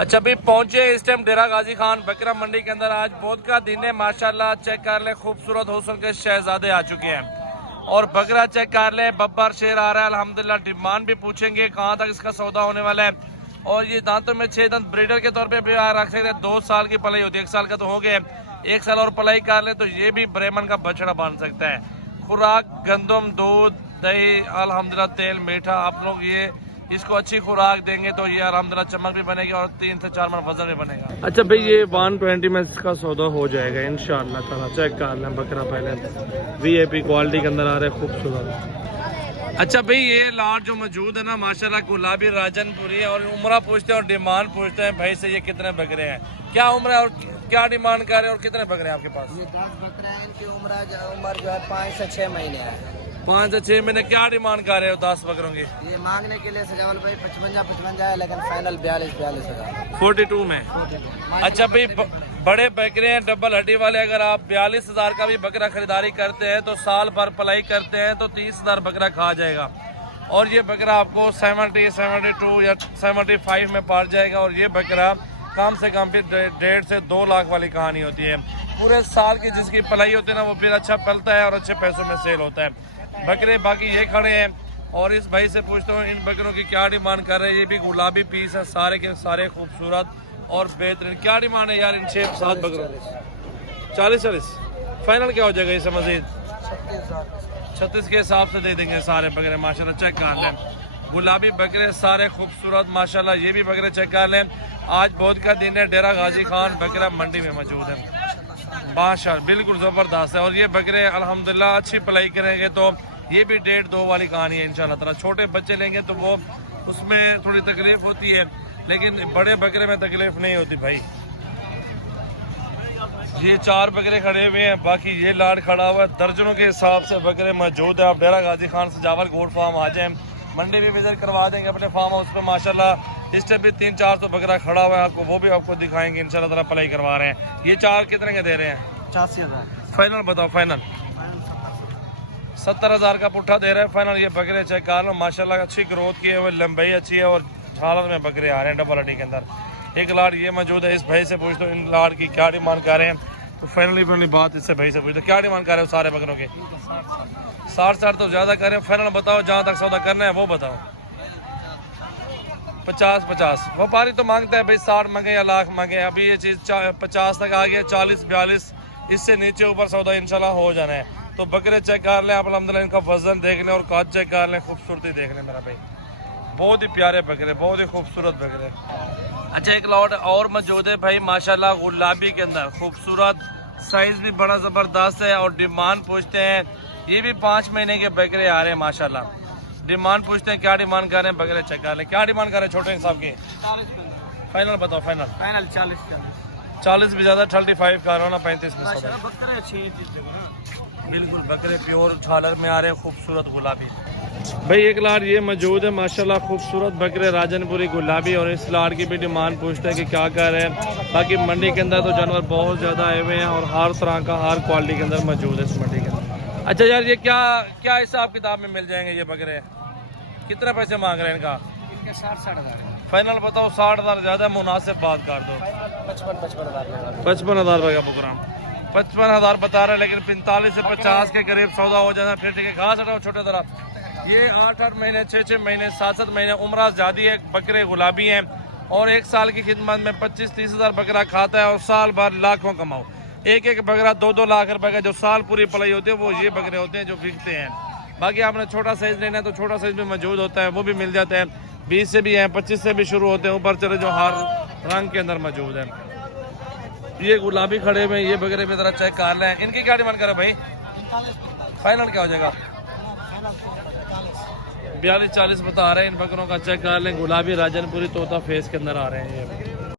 अच्छा भाई पहुंचे इस टाइम डेरा गाजी खान बकरा मंडी के अंदर। आज बहुत का दिन है माशाल्लाह। चेक कर ले, खूबसूरत हुस्न के शहजादे आ चुके हैं और बकरा चेक कर ले, बब्बर शेर आ रहा है अल्हम्दुलिल्लाह। डिमांड भी पूछेंगे कहाँ तक इसका सौदा होने वाला है। और ये दांतों में 6 दांत ब्रीडर के तौर पे भी रख सकते हैं। 2 साल की पलाई होती है, 1 साल का तो हो गया, 1 साल और पलाई कर ले तो ये भी ब्रेमन का बछड़ा बन सकता है। खुराक गंदम, दूध, दही, अल्हम्दुलिल्लाह तेल, मीठा। आप लोग ये इसको अच्छी खुराक देंगे तो ये अल्हम्दुलिल्लाह चमक भी बनेगी और 3 से 4 मन वजन भी बनेगा। अच्छा भाई ये 120 में इसका सौदा हो जाएगा इंशाअल्लाह ताला। चेक कर लें बकरा पहले, वीआईपी क्वालिटी के अंदर आ रहा है, खूबसूरत। अच्छा भाई ये लाट जो मौजूद है ना माशाल्लाह गुलाबी राजनपुरी है। और उम्र पूछते हैं और डिमांड पूछते हैं भाई से ये कितने बकरे हैं, क्या उम्र है और क्या डिमांड कर रहे हैं और कितने बकरे हैं आपके पास? ये 10 बकरे हैं, इनकी उम्र जो है 5 से 6 महीने है। 5 से 6 महीने। क्या डिमांड कर रहे हो 10 बकरों की? ये मांगने के लिए सजावल भाई 55 है, लेकिन फाइनल 42 हजार 42 में। अच्छा भाई बड़े बकरे हैं डबल हड्डी वाले। अगर आप 42,000 का भी बकरा खरीदारी करते हैं तो साल भर पलाई करते हैं तो 30,000 बकरा खा जाएगा। और ये बकरा आपको 70, 72 या 75 में पड़ जाएगा। और ये बकरा कम से कम फिर 1.5 से 2 लाख वाली कहानी होती है। पूरे साल की जिसकी पलाई होती है ना वो फिर अच्छा पलता है और अच्छे पैसों में सेल होता है। बकरे बाकी ये खड़े हैं और इस भाई से पूछता हूँ इन बकरों की क्या डिमांड कर रहे हैं। ये भी गुलाबी पीस है, सारे के सारे खूबसूरत और बेहतरीन। क्या डिमांड है यार इन 6-7 बकरों? 40 फाइनल क्या हो जाएगा इसे मजीद? 36 के हिसाब से दे देंगे सारे बकरे माशाल्लाह। चेक कर लें गुलाबी बकरे सारे खूबसूरत माशाल्लाह। ये भी बकरे चेक कर लें। आज बहुत का दिन है, डेरा गाजी खान बकरा मंडी में मौजूद है माशाल्लाह, बिल्कुल ज़बरदस्त है। और ये बकरे अल्हम्दुलिल्लाह अच्छी पलाई करेंगे तो ये भी 1.5-2 वाली कहानी है इंशाल्लाह ताला। छोटे बच्चे लेंगे तो वो उसमें थोड़ी तकलीफ होती है, लेकिन बड़े बकरे में तकलीफ नहीं होती भाई। ये 4 बकरे खड़े हुए हैं, बाकी ये लाड खड़ा हुआ है। दर्जनों के हिसाब से बकरे मौजूद है। आप डेरा गाजी खान सजावल गोट फार्म आ जाएं, मंडी भी विजिट करवा देंगे अपने फार्म हाउस पे माशाल्लाह। इस टाइम भी 300-400 बकरा खड़ा हुआ है, आपको वो भी आपको दिखाएंगे इंशाल्लाह ताला। पलाई करवा रहे हैं। ये 4 कितने के दे रहे हैं? 85,000 फाइनल बताओ। फाइनल 70,000 का पुट्ठा दे रहे हैं फाइनल। ये बकरे चेक कर लो माशाल्लाह, अच्छी ग्रोथ की है, लंबाई अच्छी है और झालर में बकरे आ रहे हैं डबल हड्डी के अंदर। एक लाड ये मौजूद है। इस भाई से पूछते हो इन लाड की क्या डिमांड कर रहे हैं तो फाइनली बात इससे भाई से पूछते क्या डिमांड कर रहे हो सारे बकरों के? 60 तो ज़्यादा कर रहे हैं। फाइनल बताओ, जहाँ तक सौदा करना है वो बताओ। 50 व्यापारी तो मांगता है भाई 60 मांगे या लाख मांगे। अभी ये चीज़ 50 तक आ गया, 40-42 इससे नीचे ऊपर सौदा इंशाल्लाह हो जाना है। तो बकरे चेक कर लें आप अल्हम्दुलिल्लाह, इनका वजन देख लें और काज चेक कर लें, खूबसूरती देख लें मेरा भाई। बहुत ही प्यारे बकरे, बहुत ही खूबसूरत बकरे। अच्छा एक लॉट और मौजूद है भाई माशाल्लाह गुलाबी के अंदर, खूबसूरत, साइज भी बड़ा ज़बरदस्त है। और डिमांड पूछते हैं, ये भी 5 महीने के बकरे आ रहे हैं माशाल्लाह। डिमांड पूछते हैं क्या डिमांड कर रहे हैं बकरे चेक कर लें। क्या डिमांड कर रहे हैं छोटे हिसाब के? फाइनल बताओ। फाइनल 40 भी ज़्यादा, 35 का रहा ना 35 में। बिल्कुल बकरे प्योर झालर में आ रहे हैं, खूबसूरत गुलाबी। भाई एक लाड़ ये मौजूद है माशाल्लाह, खूबसूरत बकरे राजनपुरी गुलाबी। और इस लाड़ की भी डिमांड पूछते हैं कि क्या कर रहे हैं। बाकी मंडी के अंदर तो जानवर बहुत ज़्यादा आए हुए हैं और हर तरह का हर क्वालिटी के अंदर मौजूद है इस मंडी के अंदर। अच्छा यार ये क्या हिसाब किताब में मिल जाएंगे ये बकरे? कितने पैसे मांग रहे हैं इनका? 60 हजार फाइनल बताओ। 60,000 ज़्यादा मुनासिब बात कर दो। 55,000 रुपये का बकरा 55,000 बता रहे हैं, लेकिन 45 से 50 के करीब सौदा हो जाना। फिर ठीक है, घास हटाओ छोटे तरह। ये 8-8 महीने, 6-6 महीने, 7-7 महीने उम्र ज़्यादा है। बकरे गुलाबी हैं और 1 साल की खिदमत में 25-30 हज़ार बकरा खाता है और साल भर लाखों कमाओ। एक बकरा 2-2 लाख रुपए का जो साल पूरी पलाई होती है वो ये बकरे होते हैं जो बिकते हैं। बाकी आपने छोटा साइज लेना है तो छोटा साइज भी मौजूद होता है, वो भी मिल जाता है। 20 से भी हैं, 25 से भी शुरू होते हैं, ऊपर चले जो हर रंग के अंदर मौजूद है। ये गुलाबी खड़े हुए ये बकरे में जरा चेक कर लें। इनकी क्या डिमांड करें भाई? फाइनल क्या हो जाएगा? 42-40 बता रहे हैं इन बकरों का। चेक कर लें, गुलाबी राजनपुरी तोता फेस के अंदर आ रहे हैं ये।